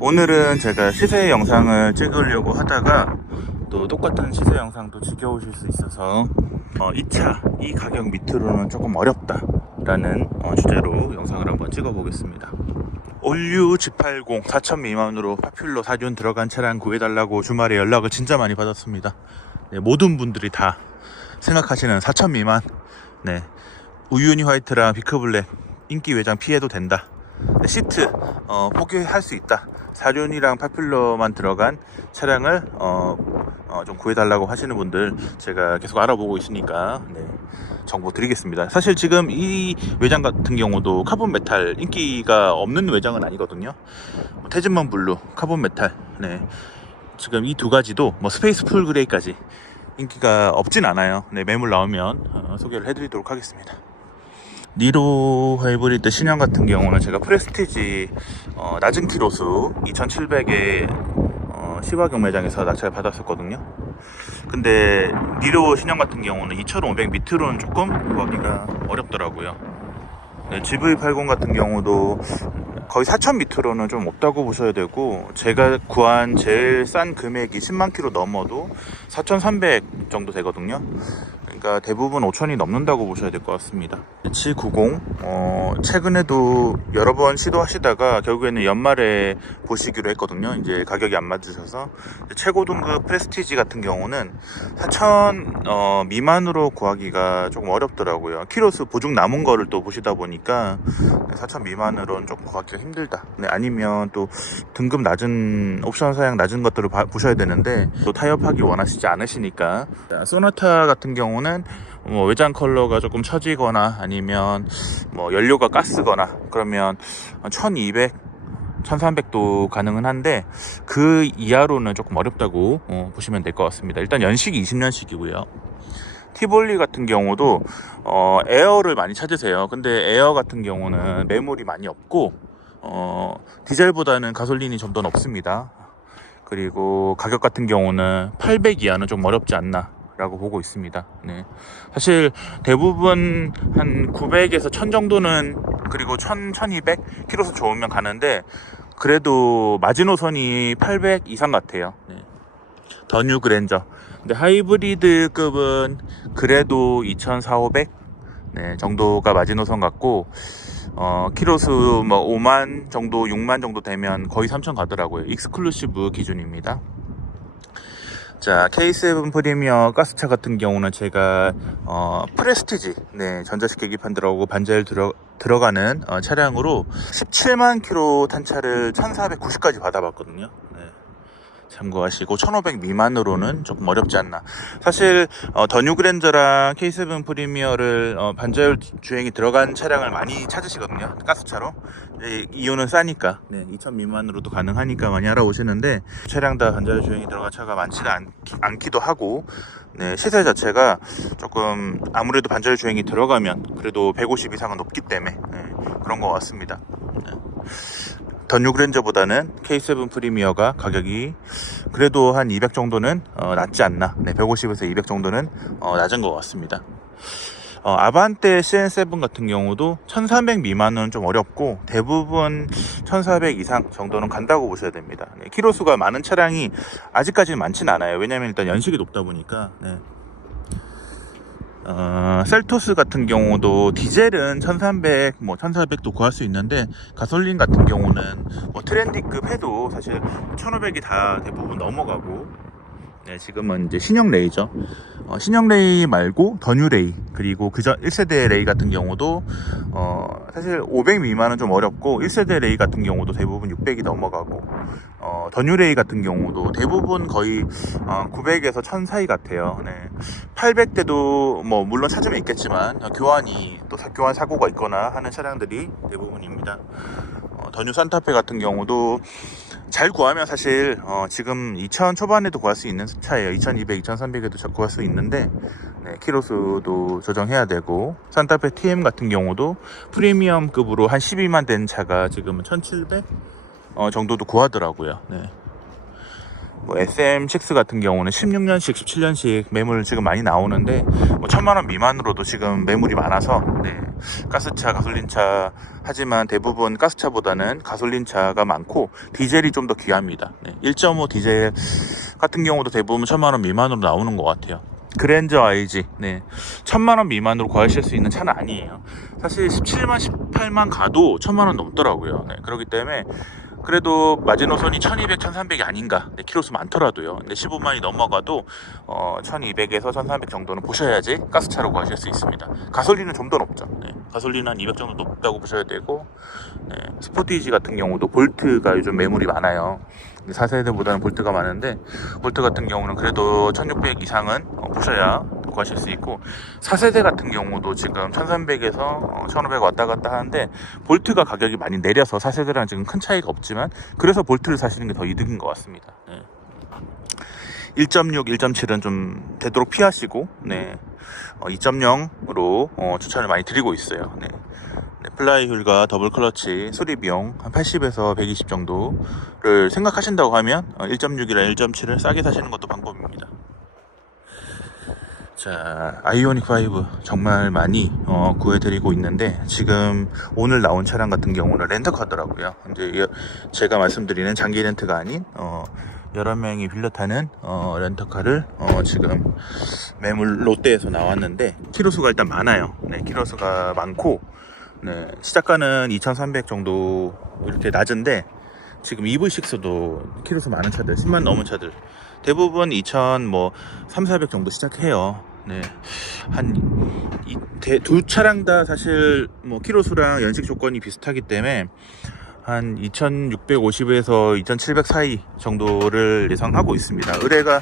오늘은 제가 시세 영상을 찍으려고 하다가 또 똑같은 시세 영상도 지겨우실 수 있어서 이 차, 이 가격 밑으로는 조금 어렵다 라는 주제로 영상을 한번 찍어 보겠습니다. 올류 G80 4천 미만으로 파퓰러 4륜 들어간 차량 구해달라고 주말에 연락을 진짜 많이 받았습니다. 네, 모든 분들이 다 생각하시는 4천 미만, 네, 우유니 화이트랑 비크블랙 인기 외장 피해도 된다, 네, 시트 포기할 수 있다, 4륜이랑 파퓰러만 들어간 차량을 좀 구해달라고 하시는 분들 제가 계속 알아보고 있으니까 네, 정보 드리겠습니다. 사실 지금 이 외장 같은 경우도 카본 메탈 인기가 없는 외장은 아니거든요. 태진먼 블루, 카본 메탈, 네, 지금 이 두 가지도 스페이스 풀 그레이까지 인기가 없진 않아요. 네, 매물 나오면 소개를 해드리도록 하겠습니다. 니로 하이브리드 신형 같은 경우는 제가 프레스티지 낮은 키로수 2700에 시화 경매장에서 낙찰 받았었거든요. 근데 니로 신형 같은 경우는 2500 밑으로는 조금 구하기가 어렵더라고요. 네, GV80 같은 경우도 거의 4000 밑으로는 좀 없다고 보셔야 되고, 제가 구한 제일 싼 금액이 10만 킬로 넘어도 4300 정도 되거든요. 그러니까 대부분 5000이 넘는다고 보셔야 될 것 같습니다. G90 최근에도 여러 번 시도하시다가 결국에는 연말에 보시기로 했거든요. 이제 가격이 안 맞으셔서. 최고 등급 프레스티지 같은 경우는 4000 미만으로 구하기가 조금 어렵더라고요. 키로수 보증 남은 거를 또 보시다 보니까 4000 미만으로는 조금 구하기가 힘들다. 네, 아니면 또 등급 낮은 옵션 사양 낮은 것들을 보셔야 되는데 또 타협하기 원하시지 않으시니까. 소나타 같은 경우는 외장 컬러가 조금 처지거나 아니면 연료가 가스거나 그러면 1200, 1300도 가능은 한데 그 이하로는 조금 어렵다고 보시면 될 것 같습니다. 일단 연식이 20년식이고요. 티볼리 같은 경우도 에어를 많이 찾으세요. 근데 에어 같은 경우는 매물이 많이 없고 디젤보다는 가솔린이 좀 더 높습니다. 그리고 가격 같은 경우는 800 이하는 좀 어렵지 않나 라고 보고 있습니다. 네. 사실 대부분 한 900에서 1000 정도는, 그리고 1000, 1200 키로수 좋으면 가는데 그래도 마지노선이 800 이상 같아요. 네. 더 뉴 그랜저. 근데 하이브리드급은 그래도 2400, 네, 정도가 마지노선 같고, 키로수 5만 정도, 6만 정도 되면 거의 3000 가더라고요. 익스클루시브 기준입니다. 자, K7 프리미어 가스차 같은 경우는 제가 프레스티지, 네, 전자식 계기판 들어가고 반자율 들어가는 차량으로 17만 킬로 탄 차를 1490까지 받아봤거든요. 네, 참고하시고 1500 미만으로는 조금 어렵지 않나. 사실 더 뉴 그랜저랑 K7 프리미어를 반자율 주행이 들어간 차량을 많이 찾으시거든요. 가스차로. 네, 이유는 싸니까. 네, 2000 미만으로도 가능하니까 많이 알아오시는데 차량 다 반자율 주행이 들어간 차가 많지가 않기도 하고, 네, 시세 자체가 조금 아무래도 반자율 주행이 들어가면 그래도 150 이상은 높기 때문에 그런 것 같습니다. 네. 더 뉴 그랜저보다는 K7 프리미어가 가격이 그래도 한 200 정도는 낮지 않나. 네, 150에서 200 정도는 낮은 것 같습니다. 아반떼 CN7 같은 경우도 1300 미만은 좀 어렵고 대부분 1400 이상 정도는 간다고 보셔야 됩니다. 네, 키로수가 많은 차량이 아직까지는 많진 않아요. 왜냐면 일단 연식이 높다 보니까. 네. 셀토스 같은 경우도 디젤은 1300, 1400도 구할 수 있는데 가솔린 같은 경우는 트렌디급 해도 사실 1500이 다 대부분 넘어가고. 네, 지금은 이제 신형 레이죠. 신형 레이 말고 더 뉴 레이, 그리고 그전 1세대 레이 같은 경우도 사실 500 미만은 좀 어렵고 1세대 레이 같은 경우도 대부분 600이 넘어가고, 더 뉴 레이 같은 경우도 대부분 거의 900에서 1000 사이 같아요. 네. 800대도 물론 찾으면 있겠지만 교환이 또 교환 사고가 있거나 하는 차량들이 대부분입니다. 더 뉴 산타페 같은 경우도 잘 구하면 사실 지금 2000 초반에도 구할 수 있는 차예요. 2200, 2300에도 구할 수 있는데, 네, 키로수도 조정해야 되고. 산타페 TM 같은 경우도 프리미엄급으로 한 12만 된 차가 지금은 1700 정도도 구하더라고요. 네. SM6 같은 경우는 16년식, 17년식 매물 지금 많이 나오는데 1000만원 미만으로도 지금 매물이 많아서, 네, 가스차, 가솔린차 하지만 대부분 가스차보다는 가솔린차가 많고 디젤이 좀 더 귀합니다. 네. 1.5 디젤 같은 경우도 대부분 1000만원 미만으로 나오는 것 같아요. 그랜저 IG, 네, 1000만원 미만으로 구하실 수 있는 차는 아니에요. 사실 17만, 18만 가도 1000만원 넘더라고요. 네, 그렇기 때문에 그래도 마지노선이 1200, 1300이 아닌가. 네, 키로수 많더라도요. 근데 15만이 넘어가도 1200에서 1300 정도는 보셔야지 가스차로 구하실 수 있습니다. 가솔린은 좀 더 높죠. 네, 가솔린은 한 200 정도 높다고 보셔야 되고, 네, 스포티지 같은 경우도 볼트가 요즘 매물이 많아요. 4세대보다는 볼트가 많은데, 볼트 같은 경우는 그래도 1600 이상은 보셔야 구하실 수 있고, 4세대 같은 경우도 지금 1300에서 1500 왔다 갔다 하는데, 볼트가 가격이 많이 내려서 4세대랑 지금 큰 차이가 없지만, 그래서 볼트를 사시는 게 더 이득인 것 같습니다. 네. 1.6, 1.7은 좀 되도록 피하시고, 네, 2.0으로 추천을 많이 드리고 있어요. 네. 네, 플라이휠과 더블 클러치 수리 비용 한 80에서 120 정도를 생각하신다고 하면 1.6이나 1.7을 싸게 사시는 것도 방법입니다. 자, 아이오닉 5 정말 많이 구해드리고 있는데, 지금 오늘 나온 차량 같은 경우는 렌터카더라고요. 이제 제가 말씀드리는 장기 렌트가 아닌 여러 명이 빌려 타는 렌터카를 지금 매물 롯데에서 나왔는데, 키로수가 일단 많아요. 네, 키로수가 많고, 네, 시작가는 2300 정도 이렇게 낮은데, 지금 EV6도 키로수 많은 차들, 10만 넘은 차들 대부분 3,400 정도 시작해요. 네, 두 차량 다 사실 키로수랑 연식 조건이 비슷하기 때문에 한 2,650에서 2,700 사이 정도를 예상하고 있습니다. 의뢰가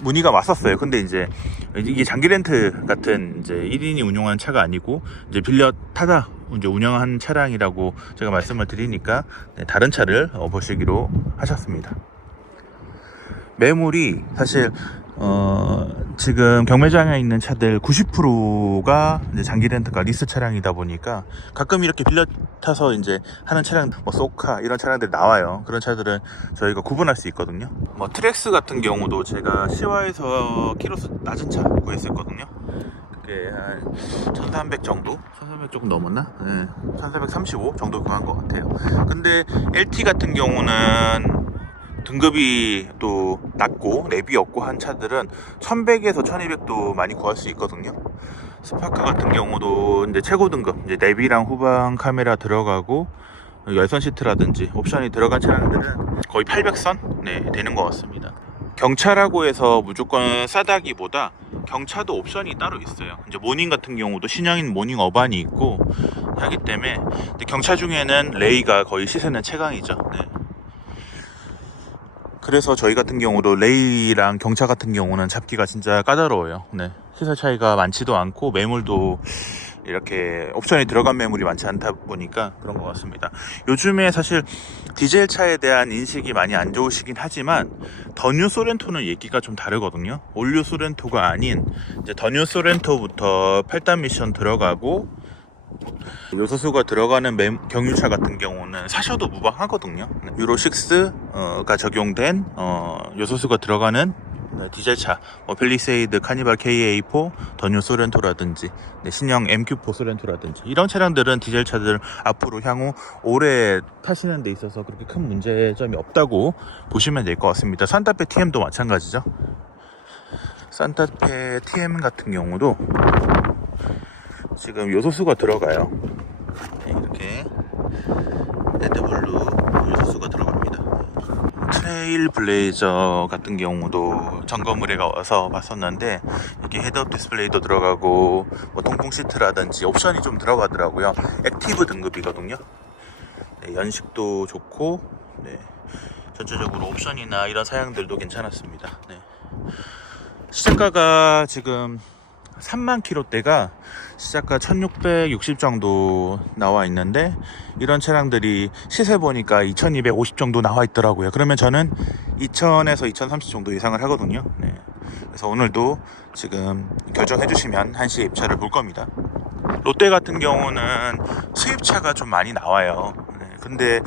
문의가 왔었어요. 근데 이제 이게 장기 렌트 같은 이제 1인이 운용한 차가 아니고 이제 빌려 타다 이제 운영한 차량이라고 제가 말씀을 드리니까, 네, 다른 차를 보시기로 하셨습니다. 매물이 사실 지금 경매장에 있는 차들 90%가 이제 장기 렌트카 리스 차량이다 보니까 가끔 이렇게 빌려 타서 이제 하는 차량, 소카 이런 차량들이 나와요. 그런 차들은 저희가 구분할 수 있거든요. 트랙스 같은 경우도 제가 시와에서 키로수 낮은 차 구했었거든요. 그게 한 1300 정도? 1300 조금 넘었나? 네, 1335 정도 구한 것 같아요. 근데 LT 같은 경우는 등급이 또 낮고 랩이 없고 한 차들은 1100에서 1200도 많이 구할 수 있거든요. 스파크 같은 경우도 이제 최고 등급, 이제 랩이랑 후방 카메라 들어가고 열선 시트라든지 옵션이 들어간 차량들은 거의 800선 네, 되는 것 같습니다. 경차라고 해서 무조건 싸다기보다 경차도 옵션이 따로 있어요. 이제 모닝 같은 경우도 신형인 모닝 어반이 있고 하기 때문에, 경차 중에는 레이가 거의 시세는 최강이죠. 네. 그래서 저희 같은 경우도 레이랑 경차 같은 경우는 잡기가 진짜 까다로워요. 네. 시세 차이가 많지도 않고 매물도 이렇게 옵션이 들어간 매물이 많지 않다 보니까 그런 것 같습니다. 요즘에 사실 디젤 차에 대한 인식이 많이 안 좋으시긴 하지만 더 뉴 소렌토는 얘기가 좀 다르거든요. 올뉴 소렌토가 아닌 이제 더 뉴 소렌토부터 8단 미션 들어가고 요소수가 들어가는 경유차 같은 경우는 사셔도 무방하거든요. 유로 6가 적용된 요소수가 들어가는 디젤차, 펠리세이드, 카니발 KA4, 더 뉴 소렌토라든지 신형 MQ4 소렌토라든지 이런 차량들은 디젤 차들 앞으로 향후 오래 타시는 데 있어서 그렇게 큰 문제점이 없다고 보시면 될 것 같습니다. 산타페 TM도 마찬가지죠. 산타페 TM 같은 경우도 지금 요소수가 들어가요. 네, 이렇게 레드블루 요소수가 들어갑니다. 트레일 블레이저 같은 경우도 점검 의뢰가 와서 봤었는데, 이게 헤드업 디스플레이도 들어가고 통풍 시트라든지 옵션이 좀 들어가더라고요. 액티브 등급이거든요. 네, 연식도 좋고, 네, 전체적으로 옵션이나 이런 사양들도 괜찮았습니다. 네. 시작가가 지금 3만 킬로대가 시작가 1660 정도 나와 있는데, 이런 차량들이 시세 보니까 2250 정도 나와 있더라고요. 그러면 저는 2000에서 2030 정도 예상을 하거든요. 네. 그래서 오늘도 지금 결정해 주시면 1시에 입차를 볼 겁니다. 롯데 같은 경우는 수입차가 좀 많이 나와요. 근데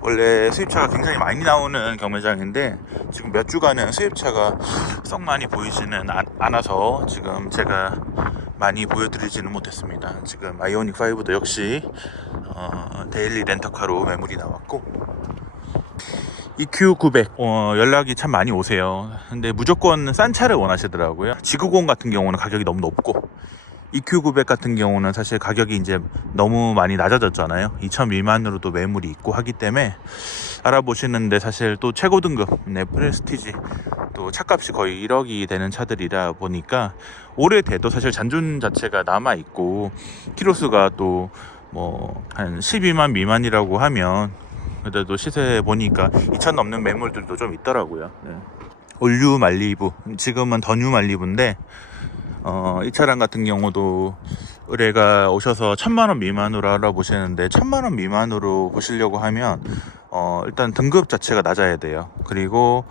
원래 수입차가 굉장히 많이 나오는 경매장인데 지금 몇 주간은 수입차가 썩 많이 보이지는 않아서 지금 제가 많이 보여드리지는 못했습니다. 지금 아이오닉 5도 역시 데일리 렌터카로 매물이 나왔고, EQ900 연락이 참 많이 오세요. 근데 무조건 싼 차를 원하시더라고요. 지구공 같은 경우는 가격이 너무 높고, EQ900 같은 경우는 사실 가격이 이제 너무 많이 낮아졌잖아요. 2천 미만으로도 매물이 있고 하기 때문에 알아보시는데, 사실 또 최고 등급 프레스티지 또 차값이 거의 1억이 되는 차들이라 보니까 오래돼도 사실 잔존 자체가 남아 있고, 키로수가 또 뭐 한 12만 미만이라고 하면 그래도 시세 보니까 2천 넘는 매물들도 좀 있더라고요. 네. 올뉴 말리부, 지금은 더 뉴 말리부인데, 이 차량 같은 경우도 의뢰가 오셔서 1,000만원 미만으로 알아보시는데, 1,000만원 미만으로 보시려고 하면 일단 등급 자체가 낮아야 돼요. 그리고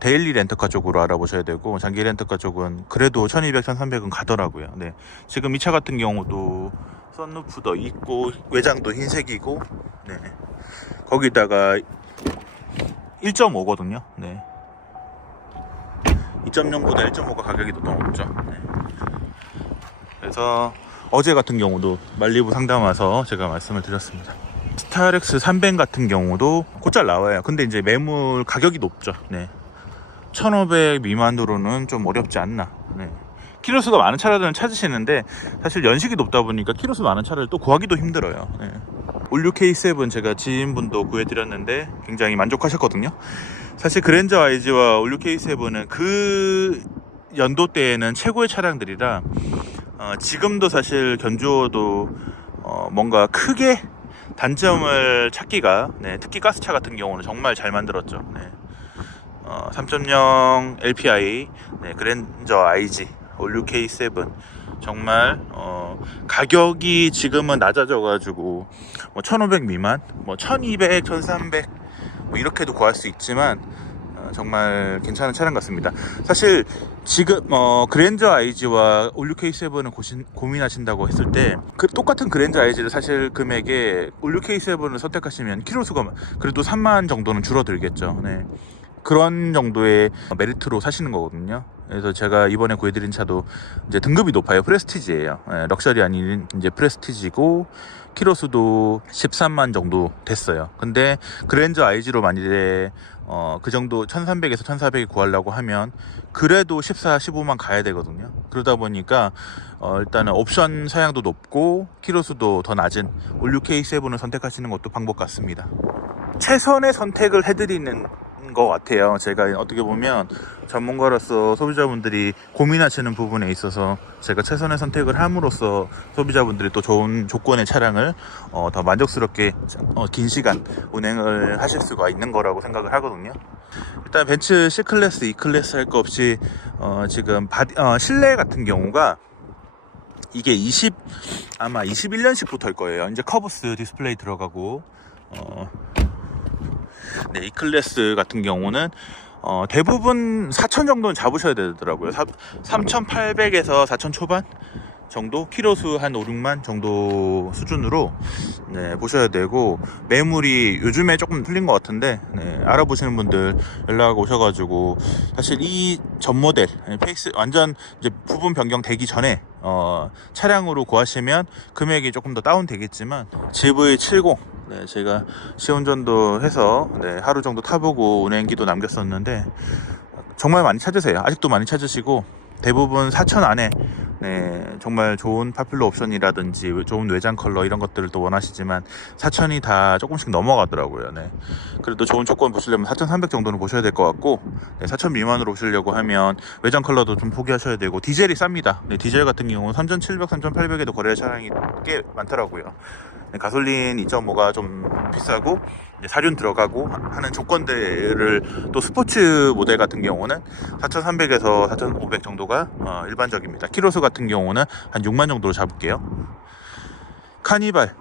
데일리 렌터카 쪽으로 알아보셔야 되고, 장기 렌터카 쪽은 그래도 1200, 1300은 가더라고요. 네. 지금 이 차 같은 경우도 썬루프도 있고 외장도 흰색이고, 네. 거기다가 1.5거든요. 네. 2.0보다 1.5가 가격이 더 높죠. 네. 그래서 어제 같은 경우도 말리부 상담 와서 제가 말씀을 드렸습니다. 스타렉스 300 같은 경우도 곧잘 나와요. 근데 이제 매물 가격이 높죠. 네. 1,500 미만으로는 좀 어렵지 않나. 네. 키로수가 많은 차량들은 찾으시는데, 사실 연식이 높다 보니까 키로수 많은 차를 또 구하기도 힘들어요. 네. 올류 K7 제가 지인분도 구해드렸는데 굉장히 만족하셨거든요. 사실 그랜저 IG와 올류 K7은 그 연도 때에는 최고의 차량들이라, 지금도 사실 견주어도 뭔가 크게 단점을 찾기가, 네, 특히 가스차 같은 경우는 정말 잘 만들었죠. 네. 3.0 LPI, 네, 그랜저 IG, 올류 K7 정말 가격이 지금은 낮아져가지고 뭐 1,500 미만, 뭐 1,200, 1,300 뭐 이렇게도 구할 수 있지만 정말 괜찮은 차량 같습니다. 사실 지금 그랜저 IG와 올류 K7을 고민하신다고 했을 때, 똑같은 그랜저 IG를 사실 금액에 올류 K7을 선택하시면 키로수가 그래도 3만 정도는 줄어들겠죠. 네. 그런 정도의 메리트로 사시는 거거든요. 그래서 제가 이번에 구해드린 차도 이제 등급이 높아요. 프레스티지예요. 네, 럭셔리 아닌 이제 프레스티지고, 키로수도 13만 정도 됐어요. 근데 그랜저 IG로 만일에 그 정도 1,300에서 1,400에 구하려고 하면 그래도 14, 15만 가야 되거든요. 그러다 보니까 일단은 옵션 사양도 높고 키로수도 더 낮은 올류 K7을 선택하시는 것도 방법 같습니다. 최선의 선택을 해드리는 것 같아요. 제가 어떻게 보면 전문가로서 소비자분들이 고민하시는 부분에 있어서 제가 최선의 선택을 함으로써 소비자분들이 또 좋은 조건의 차량을 더 만족스럽게 긴 시간 운행을 하실 수가 있는 거라고 생각을 하거든요. 일단 벤츠 C클래스, E클래스 할 거 없이 지금 실내 같은 경우가 이게 아마 21년식 부터일 거예요. 이제 커브스 디스플레이 들어가고, 네, E클래스 같은 경우는 대부분 4,000 정도는 잡으셔야 되더라고요. 3,800에서 4,000 초반 정도, 키로수 한 5, 6만 정도 수준으로, 네, 보셔야 되고, 매물이 요즘에 조금 풀린 것 같은데, 네, 알아보시는 분들 연락 오셔가지고, 사실 이 전 모델 페이스 완전 이제 부분 변경 되기 전에 차량으로 구하시면 금액이 조금 더 다운 되겠지만, GV70, 네, 제가 시운전도 해서, 네, 하루 정도 타보고 운행기도 남겼었는데 정말 많이 찾으세요. 아직도 많이 찾으시고, 대부분 4,000 안에, 네, 정말 좋은 파퓰러 옵션이라든지 좋은 외장 컬러 이런 것들을 또 원하시지만 4,000이 다 조금씩 넘어가더라고요. 네. 그래도 좋은 조건 보시려면 4,300 정도는 보셔야 될 것 같고, 네, 4,000 미만으로 보시려고 하면 외장 컬러도 좀 포기하셔야 되고, 디젤이 쌉니다. 네, 디젤 같은 경우는 3,700, 3,800에도 거래 차량이 꽤 많더라고요. 네, 가솔린 2.5가 좀 비싸고 사륜 들어가고 하는 조건들을, 또 스포츠 모델 같은 경우는 4,300에서 4,500 정도가 일반적입니다. 키로수 같은 경우는 한 6만 정도로 잡을게요. 카니발,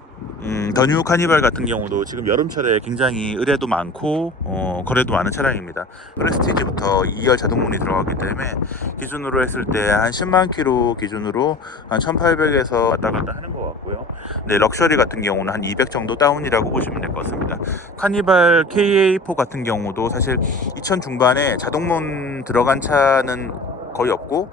더 뉴 카니발 같은 경우도 지금 여름철에 굉장히 의뢰도 많고 거래도 많은 차량입니다. 프레스티지부터 2열 자동문이 들어가기 때문에 기준으로 했을 때 한 10만 킬로 기준으로 한 1,800에서 왔다 갔다 하는 것 같고요. 네, 럭셔리 같은 경우는 한 200 정도 다운이라고 보시면 될 것 같습니다. 카니발 KA4 같은 경우도 사실 2,000 중반에 자동문 들어간 차는 거의 없고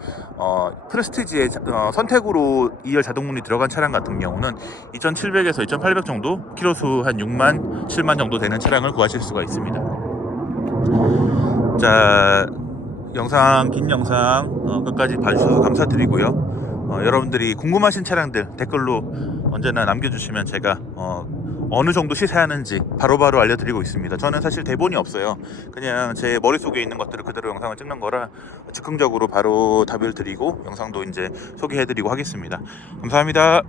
프레스티지의 선택으로 2열 자동문이 들어간 차량 같은 경우는 2,700에서 2,800 정도, 키로수 한 6만, 7만 정도 되는 차량을 구하실 수가 있습니다. 자, 긴 영상 끝까지 봐주셔서 감사드리고요. 여러분들이 궁금하신 차량들 댓글로 언제나 남겨주시면 제가 어느 정도 시세하는지 바로바로 알려드리고 있습니다. 저는 사실 대본이 없어요. 그냥 제 머릿속에 있는 것들을 그대로 영상을 찍는 거라 즉흥적으로 바로 답을 드리고 영상도 이제 소개해드리고 하겠습니다. 감사합니다.